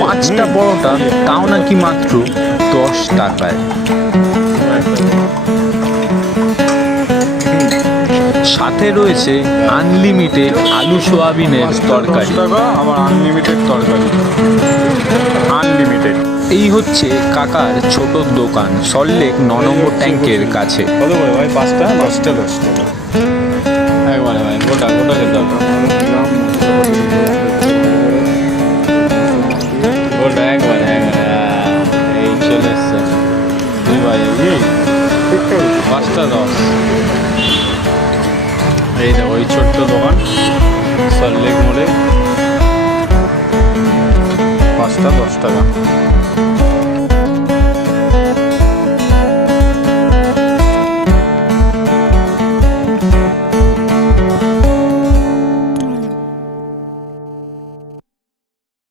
5টা পরোটা, তাও নাকি মাত্র 10 টাকায়। সাথে রয়েছে আনলিমিটেড আলু সোয়াবিনের তরকারি। আবার আনলিমিটেড তরকারি, আনলিমিটেড। এই হচ্ছে কাকার ছোট দোকান, সল্টলেক 9 নম্বর ট্যাঙ্কের কাছে। কত করে ভাই? 5টা 10 টাকা। একবারে ভাই গোটা গোটা খেতে হবে, গোটা একবারে একবারে। এই চলে এসছে ভাই, 5টা 10। এই দেখো ওই ছোট্ট দোকান সল্টলেক মোড়ে, 5টা 10 টাকা।